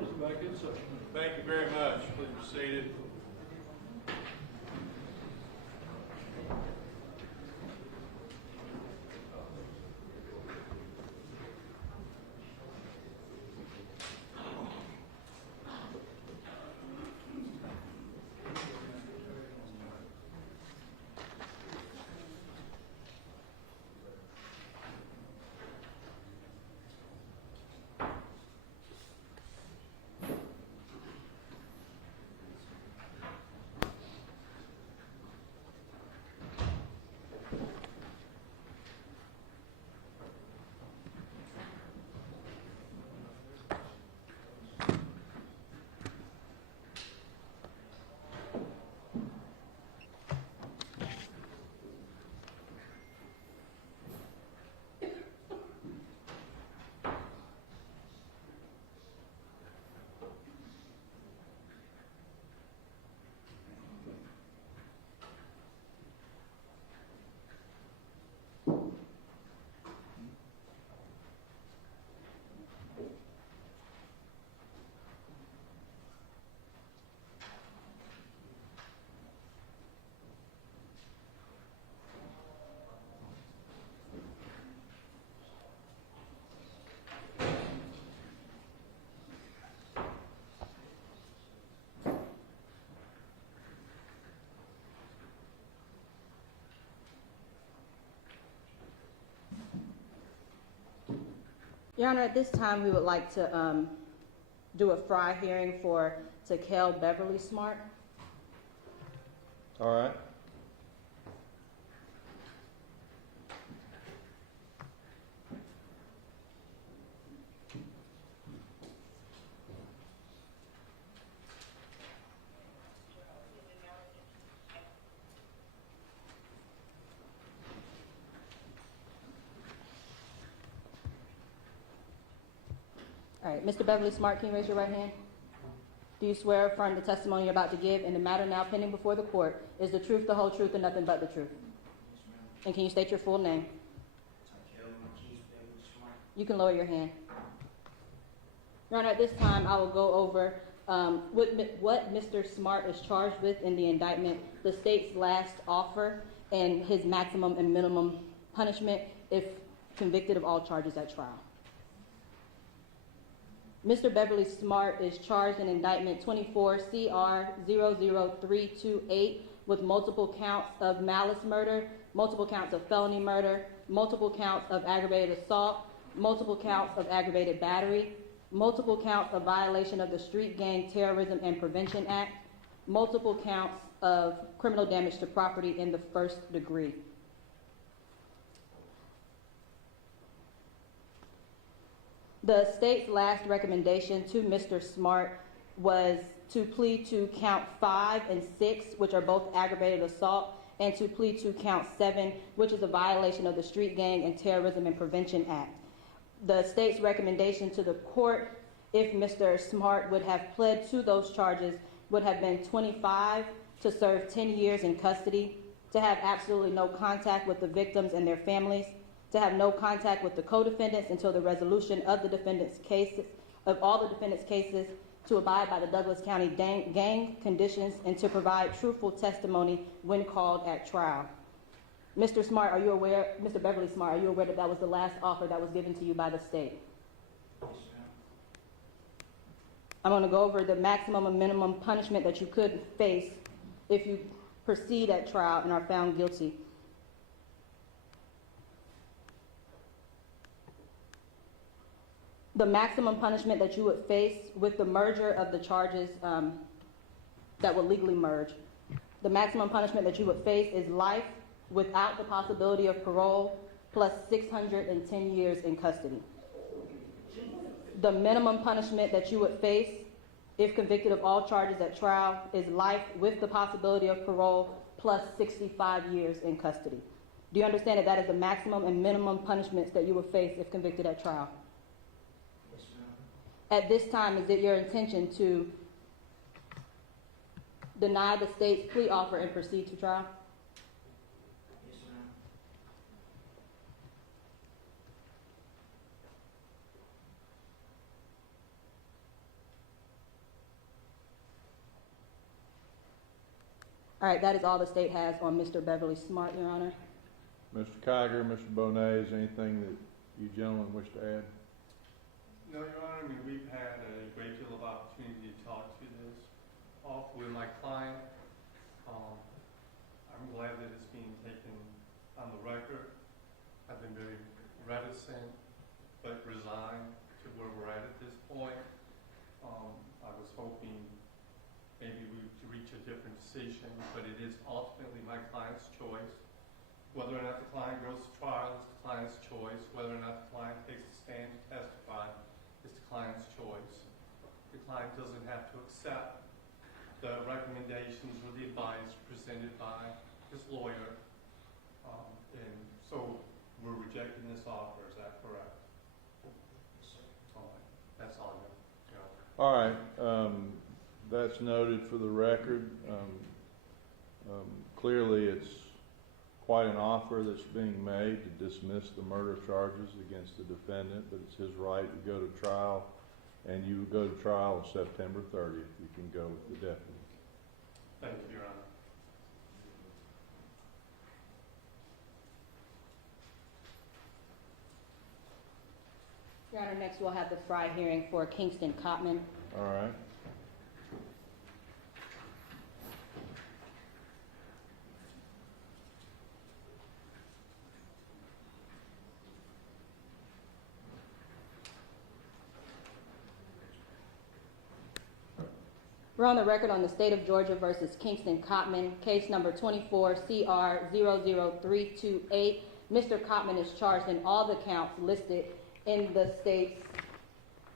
Court is back in session. Thank you very much. Please be seated. Your Honor, at this time, we would like to do a fry hearing for Takel Beverly Smart. All right. All right, Mr. Beverly Smart, can you raise your right hand? Do you swear or affirm the testimony you're about to give in the matter now pending before the court is the truth, the whole truth, and nothing but the truth? Yes, ma'am. And can you state your full name? You can lower your hand. Your Honor, at this time, I will go over what Mr. Smart is charged with in the indictment, the state's last offer, and his maximum and minimum punishment if convicted of all charges at trial. Mr. Beverly Smart is charged in indictment 24 CR 00328 with multiple counts of malice murder, multiple counts of felony murder, multiple counts of aggravated assault, multiple counts of aggravated battery, multiple counts of violation of the Street Gang Terrorism and Prevention Act, multiple counts of criminal damage to property in the first degree. The state's last recommendation to Mr. Smart was to plead to count 5 and 6, which are both aggravated assault, and to plead to count 7, which is a violation of the Street Gang and Terrorism and Prevention Act. The state's recommendation to the court, if Mr. Smart would have pled to those charges, would have been 25 to serve 10 years in custody, to have absolutely no contact with the victims and their families, to have no contact with the co-defendants until the resolution of the defendant's cases, of all the defendant's cases, to abide by the Douglas County gang conditions, and to provide truthful testimony when called at trial. Mr. Smart, are you aware, Mr. Beverly Smart, are you aware that that was the last offer that was given to you by the state? Yes, ma'am. I'm going to go over the maximum and minimum punishment that you could face if you proceed at trial and are found guilty. The maximum punishment that you would face with the merger of the charges that will legally merge, the maximum punishment that you would face is life without the possibility of parole plus 610 years in custody. The minimum punishment that you would face if convicted of all charges at trial is life with the possibility of parole plus 65 years in custody. Do you understand that that is the maximum and minimum punishments that you would face if convicted at trial? Yes, ma'am. At this time, is it your intention to deny the state's plea offer and proceed to trial? Yes, ma'am. All right, that is all the state has on Mr. Beverly Smart, Your Honor. Mr. Kiger, Mr. Bonet, is anything that you gentlemen wish to add? No, Your Honor, I mean, we've had a great deal of opportunity to talk to this off with my client. I'm glad that it's being taken on the record. I've been very reticent, but resigned to where we're at this point. I was hoping maybe we could reach a different decision, but it is ultimately my client's choice. Whether or not the client goes to trial is the client's choice. Whether or not the client takes a stand to testify is the client's choice. The client doesn't have to accept the recommendations or the advice presented by his lawyer. And so we're rejecting this offer, is that correct? Yes, sir. All right, that's all I know. All right, that's noted for the record. Clearly, it's quite an offer that's being made to dismiss the murder charges against the defendant, but it's his right to go to trial, and you go to trial on September 30th. You can go with the deputy. Thank you, Your Honor. Your Honor, next we'll have the Fry hearing for Kingston Cotman. All right. We're on the record on the State of Georgia versus Kingston Cotman, case number 24-CR-00328. Mr. Cotman is charged in all the counts listed in the state's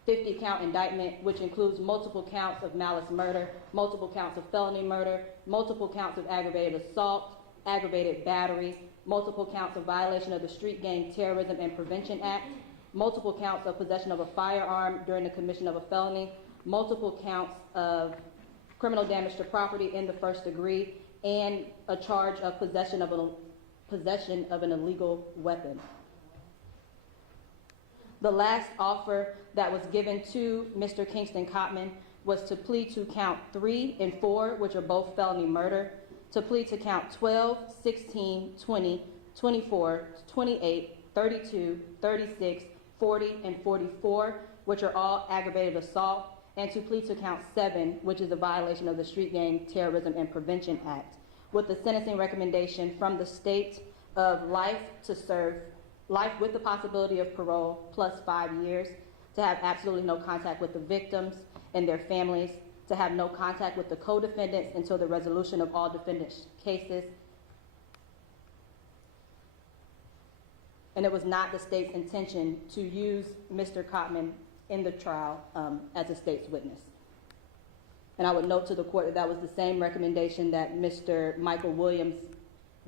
50-count indictment, which includes multiple counts of malice murder, multiple counts of felony murder, multiple counts of aggravated assault, aggravated battery, multiple counts of violation of the Street Gang Terrorism and Prevention Act, multiple counts of possession of a firearm during the commission of a felony, multiple counts of criminal damage to property in the first degree, and a charge of possession of an illegal weapon. The last offer that was given to Mr. Kingston Cotman was to plead to count 3 and 4, which are both felony murder, to plead to count 12, 16, 20, 24, 28, 32, 36, 40, and 44, which are all aggravated assault, and to plead to count 7, which is a violation of the Street Gang Terrorism and Prevention Act, with the sentencing recommendation from the state of life to serve, life with the possibility of parole plus 5 years, to have absolutely no contact with the victims and their families, to have no contact with the co-defendants until the resolution of all defendants' cases. And it was not the state's intention to use Mr. Cotman in the trial as a state's witness. And I would note to the court that that was the same recommendation that Mr. Michael Williams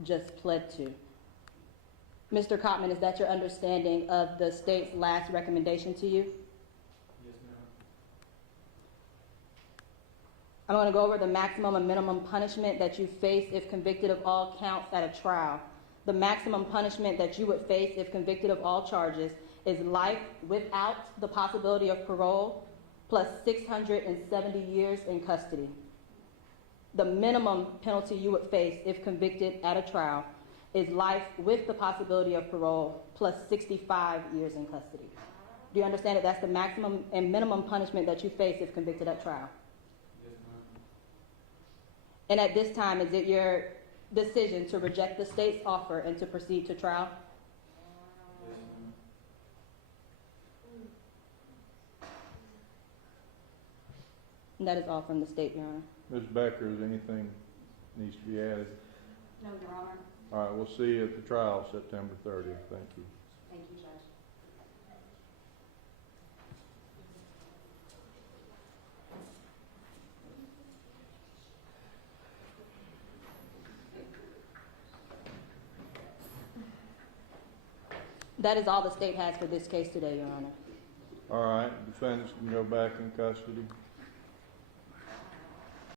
just pled to. Mr. Cotman, is that your understanding of the state's last recommendation to you? Yes, ma'am. I'm going to go over the maximum and minimum punishment that you face if convicted of all counts at a trial. The maximum punishment that you would face if convicted of all charges is life without the possibility of parole plus 670 years in custody. The minimum penalty you would face if convicted at a trial is life with the possibility of parole plus 65 years in custody. Do you understand that that's the maximum and minimum punishment that you face if convicted at trial? Yes, ma'am. And at this time, is it your decision to reject the state's offer and to proceed to trial? Yes, ma'am. And that is all from the state, Your Honor. Ms. Becker, is anything needs to be added? No, Your Honor. All right, we'll see you at the trial September 30th. Thank you. Thank you, Judge. That is all the state has for this case today, Your Honor. All right, defendants can go back in custody.